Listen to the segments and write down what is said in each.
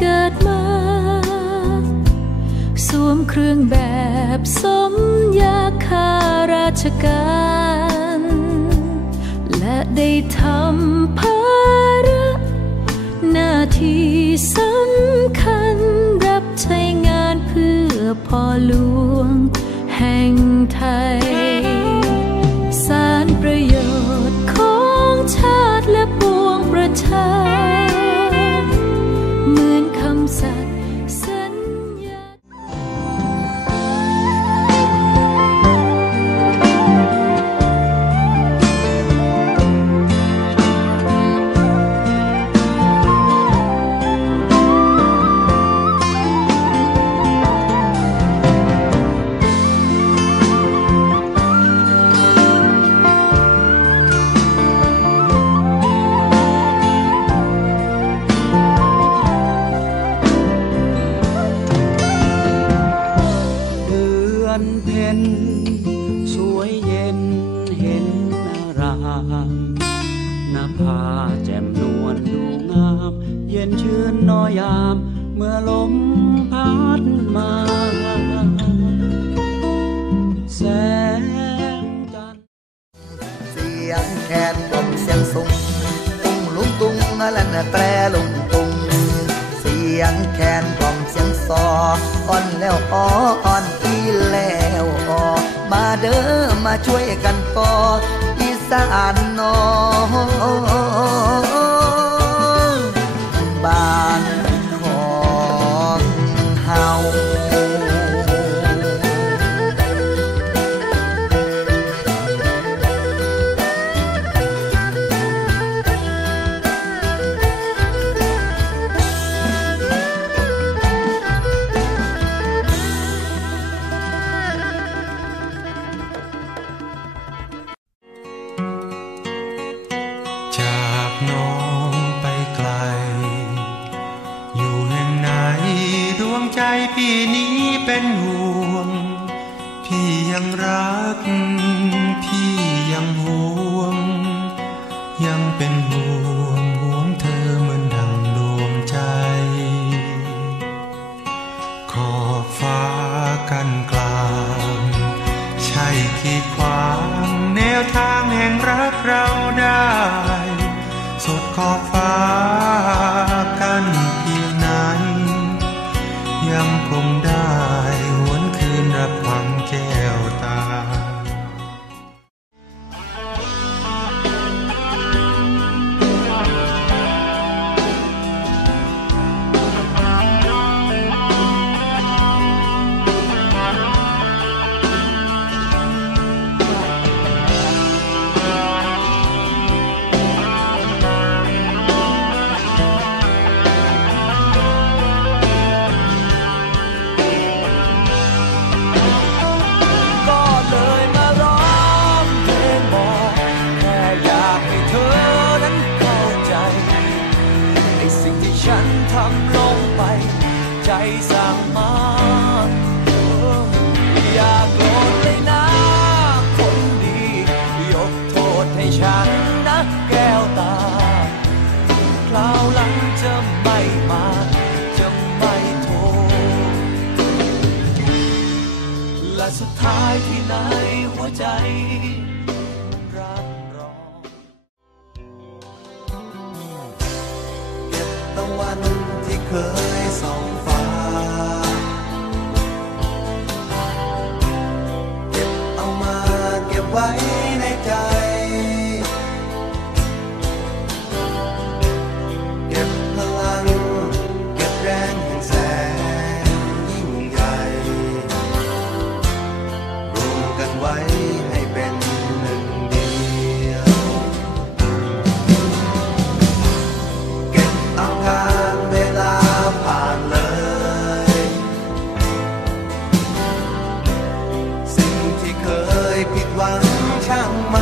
เกิดมา สวมเครื่องแบบสมยาคาราชการ และได้ทำภาระหน้าที่สำคัญรับใช้งานเพื่อพ่อหลวงแห่งไทย สวยเย็นเห็นอารามหน้าผาแจ่มนวลดูงาม เย็นชื่นน้อยยาม เมื่อลมพัดมา แสงจันทร์เสียงแคนกล่อมเสียงสูงตุ้งลุงตุ้งอะไรนะแตรลุงตุ้งเสียงแคนกล่อมเสียงซออ่อนแล้วอ้ออ่อน เด้อมาช่วยกันก่ออีสานนอ รั ตะวันที่เคยส่องฟ้า เก็บเอามาเก็บไว้ ช่างมัน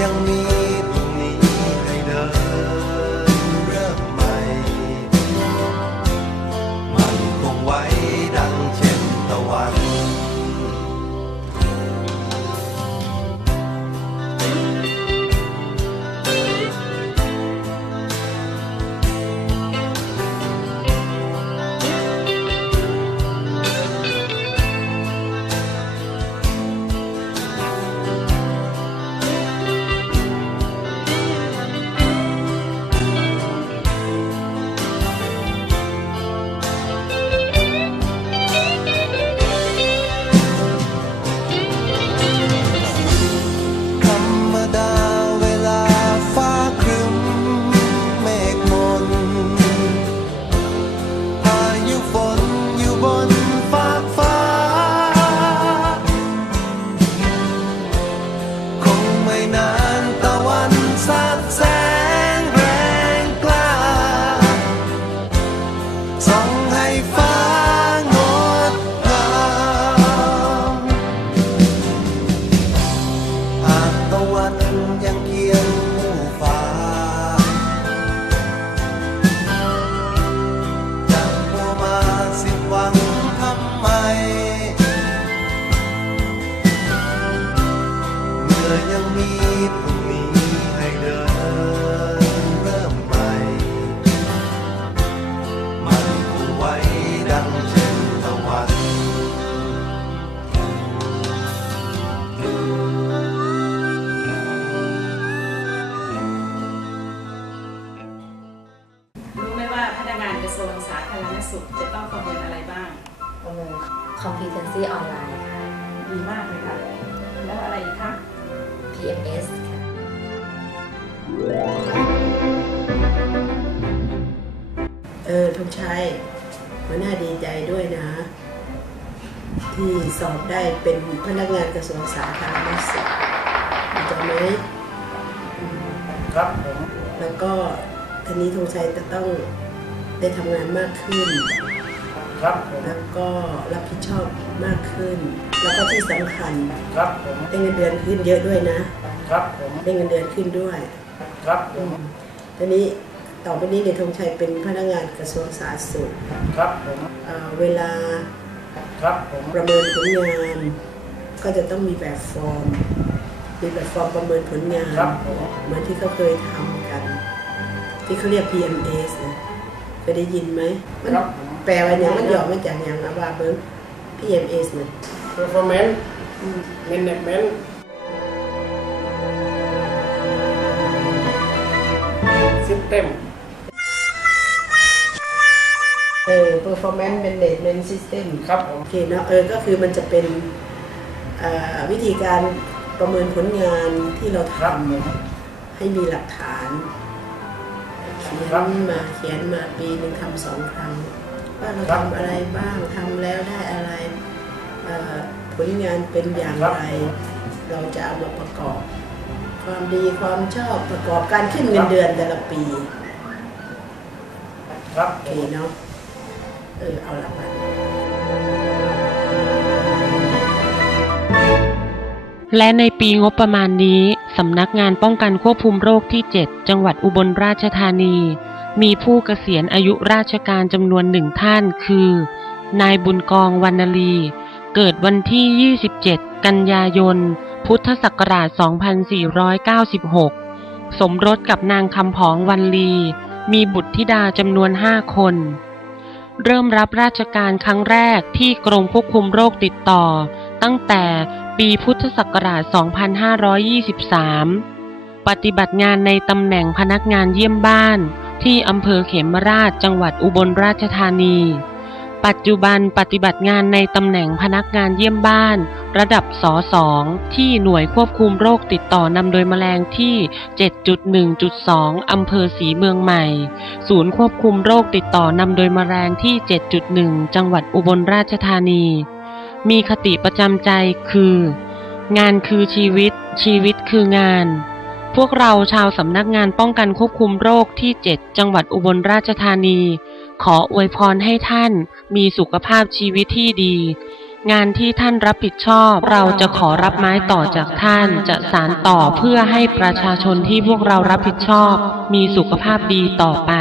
ยัาธารณสุขจะต้องประเมินอะไรบ้างประเมิน competency ออนไลน์ค่ะดีมากเลยค่ะ แล้วอะไรอีกคะ PMS ค่ะ เออทุกชัยหัวหน้าดีใจด้วยนะ ที่สอบได้เป็นพนักงานกระทรวงสาธารณสุขดีใจไหมอืมครับผมแล้วก็ทีนี้ธงชัยจะต้อง ได้ทำงานมากขึ้น ครับผมแล้วก็รับผิดชอบมากขึ้น แล้วก็ที่สำคัญครับผมได้เงินเดือนขึ้นเยอะด้วยนะครับผมได้เงินเดือนขึ้นด้วยครับผอืมมทีนี้ต่อไปนี้เนี่ยธงชัยเป็นพนักงานกระทรวงสาธารณสุขครับผมเอ่อเวลาครับผมประเมินผลงาน ก็จะต้องมีแบบฟอร์ม มีแบบฟอร์มประเมินผลงาน ครับผม เหมือนที่เขาเคยทำกัน ที่เขาเรียก PMS นะ เคยได้ยินไหมมันครับผมแปลว่าอย่างมันหย่อมาจากอย่างอาว่าเบิ้ง PMS นะ performance management system เออ performance management system ครับผม โอเคเนอะเออก็คือมันจะเป็นเอ่อวิธีการประเมินผลงานที่เราครับทำผมให้มีหลักฐาน เขียครับนมาเขียนมาปีหนึ่งทำสองครั้งว่าเราครับทำอะไรบ้างทำแล้วได้อะไรเอ่อผลงานเป็นอย่างครับไร เราจะเอามาประกอบ ความดีความชอบประกอบการขึ้นเงินเดือนแต่ละปีครับโอผเคมเนาะเออเอาละบัด และในปีงบประมาณนี้ สำนักงานป้องกันควบคุมโรคที่ 7 จังหวัดอุบลราชธานี มีผู้เกษียณอายุราชการจำนวนหนึ่งท่านคือ นายบุญกองวรรณลี เกิดวันที่ 27 กันยายน พุทธศักราช 2496 สมรสกับนางคำผองวันลี มีบุตรธิดาจำนวน 5 คน เริ่มรับราชการครั้งแรกที่กรมควบคุมโรคติดต่อ ตั้งแต่ ปีพุทธศักราช 2523 ปฏิบัติงานในตำแหน่งพนักงานเยี่ยมบ้าน ที่อำเภอเขมราชจังหวัดอุบลราชธานี ปัจจุบันปฏิบัติงานในตำแหน่งพนักงานเยี่ยมบ้าน ระดับสอสองที่หน่วยควบคุมโรคติดต่อนำโดยแมลงที่ 7.1.2 อำเภอศรีเมืองใหม่ ศูนย์ควบคุมโรคติดต่อนำโดยแมลงที่ 7.1 จังหวัดอุบลราชธานี มีคติประจำใจคือ งานคือชีวิต ชีวิตคืองาน พวกเราชาวสำนักงานป้องกันควบคุมโรคที่ 7 จังหวัดอุบลราชธานี ขออวยพรให้ท่านมีสุขภาพชีวิตที่ดี งานที่ท่านรับผิดชอบ เราจะขอรับไม้ต่อจากท่านจะสารต่อเพื่อให้ประชาชนที่พวกเรารับผิดชอบ มีสุขภาพดีต่อไป